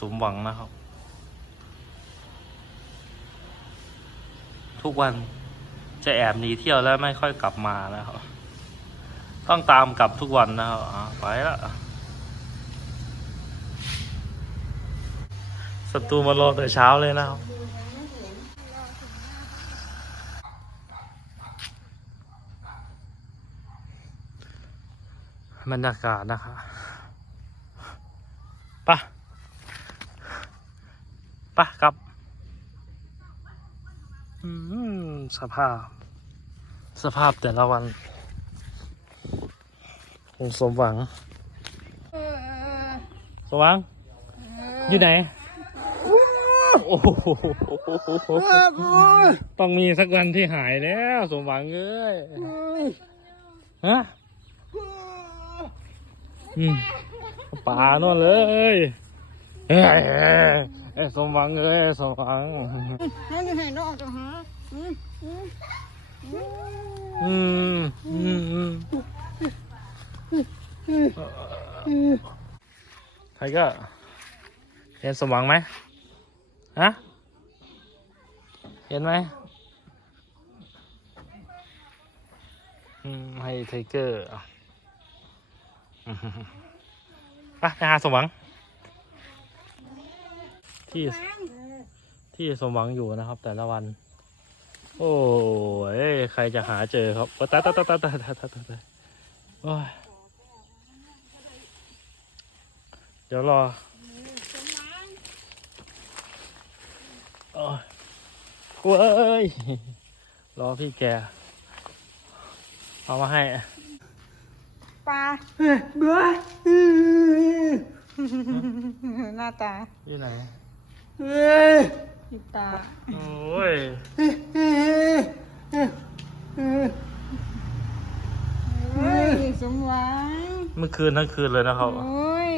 สมหวังนะครับ ทุกวันจะแอบหนีเที่ยวแล้วไม่ค่อยกลับมานะครับ ต้องตามกลับทุกวันนะครับไปละศัตรูมารอแต่เช้าเลยนะครับบรรยากาศนะคะ ปะครับอืมสภาพ สภาพแต่ละวัน คงสมหวัง สมหวัง อยู่ไหน โอ้โหต้องมีสักวันที่หายแล้ว สมหวังเอ้ยฮะอืมป่าโน่นเลย เอ้ยสมหวังเอ้ยสมหวังนั่นให้นอกจะหาอืมอืมอืมอืมอืมใครก็เห็นสมหวังไหมฮะเห็นไหมอืมให้ไทเกอร์อะอืมไปไปหาสมหวัง ที่ที่สมหวังอยู่นะครับ แต่ละวัน โอ้ยใครจะหาเจอครับตายตายตายตายตายตายตายตายโอ้ยเดี๋ยวรอโอ้ยเว้ยรอพี่แก เอามาให้ปลาเบื่อหน้าตาที่ไหน จิตตาโอ้ยเฮ้ยสมหวังเมื่อคืนทั้งคืนเลยนะครับโอ้ย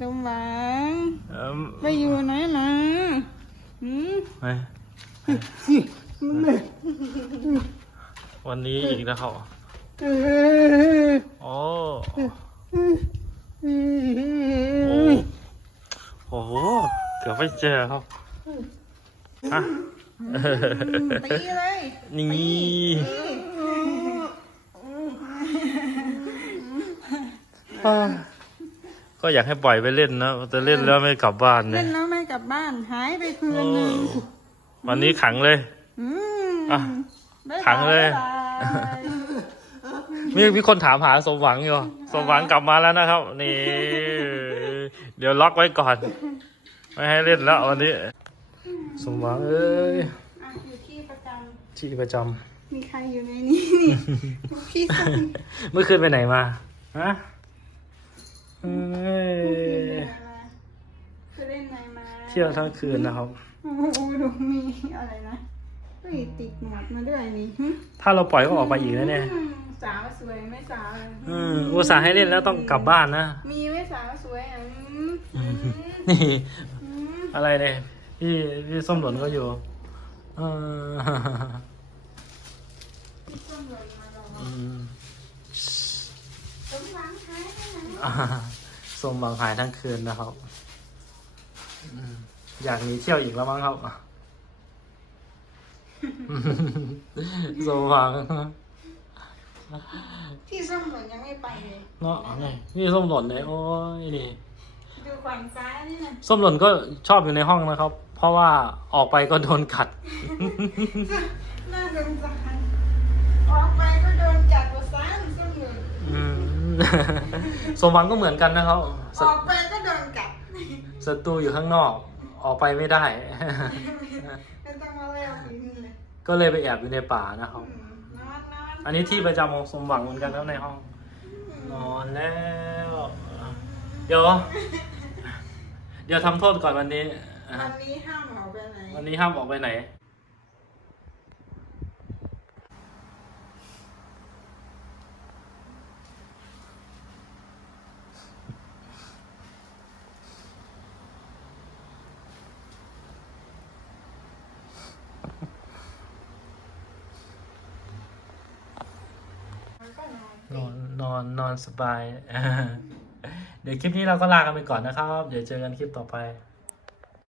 สมหวังเอิ่มไปอยู่ไหนนะหืมไปวันนี้อีกนะครับโอ้โอ้โหเไม่เจอครับอะตีเลยนี่อะก็อยากให้ปล่อยไปเล่นนะแต่เล่นแล้วไม่กลับบ้านเล่เนี่ยนแล้วไม่กลับบ้านหายไปคืนหนึงวันนี้ขังเลยอืมอะบ๊ายบาขังเลยบ๊ายบายมีมีคนถามหาสมหวังอยู่ สมหวังกลับมาแล้วนะครับ นี่ เดี๋ยวล็อกไว้ก่อน ไม่ให้เล่นแล้ววันนี้ สมหวังเอ้ยอะอยู่ที่ประจที่ประจำมีใครอยู่ในนี้นี่พี่ส้มำ เมื่อคืนไปไหนมาฮะเอ้ยคือเล่นไหนมาเที่ยวทั้งคืนนะครับ โอ้โหดูมีอะไรนะเฮ้ยติดหนวดมาด้วยนี่หึถ้าเราปล่อยก็ออกไปอีกนะเนี่ยอืมสาวสวยไม่สาวเลย อืมอุตส่าห์ให้เล่นแล้วต้องกลับบ้านนะ มีไม่สาวสวยอะอืมอืมนี่ อืมอะไรเนี่ยพี่พี่ส้มหล่นก็อยู่เออพี่ส้มหล่นมาลงอืมสมหวังหายไปไหนอ่าส้มบางหายทั้งคืนนะครับอืมอยากหนีเที่ยวอีกแล้วมั้งครับส้มหวัง พี่ส้มหล่นยังไม่ไปเลย เนาะนี่นี่ส้มหล่นเนี่ยโอ้ยนี่ ดูฝั่งซ้ายนี่นะส้มหล่นก็ชอบอยู่ในห้องนะครับ เพราะว่าออกไปก็โดนกัด น่าสงสารออกไปก็โดนจับตัวซ้ายส้มหล่นอืม สมหวังก็เหมือนกันนะครับอศัอกไปก็โดนกัดศัตรูอยู่ข้างนอก ออกไปไม่ได้ ไม่ต้องมาเล่าถึงเลยก็เลยไปแอบอยู่ในป่านะครับ อืมนอนนอนอันนี้ที่ประจำของสมหวังเหมือนกันครับในห้อง นอนแล้ว เดี๋ยวเดี๋ยวทำโทษก่อนวันนี้อะวันนี้ห้ามออกไปไหนวันนี้ห้ามออกไปไหนก็นอนนอนนอนนอนสบาย เดี๋ยวคลิปนี้เราก็ลากันไปก่อนนะครับ เดี๋ยวเจอกันคลิปต่อไป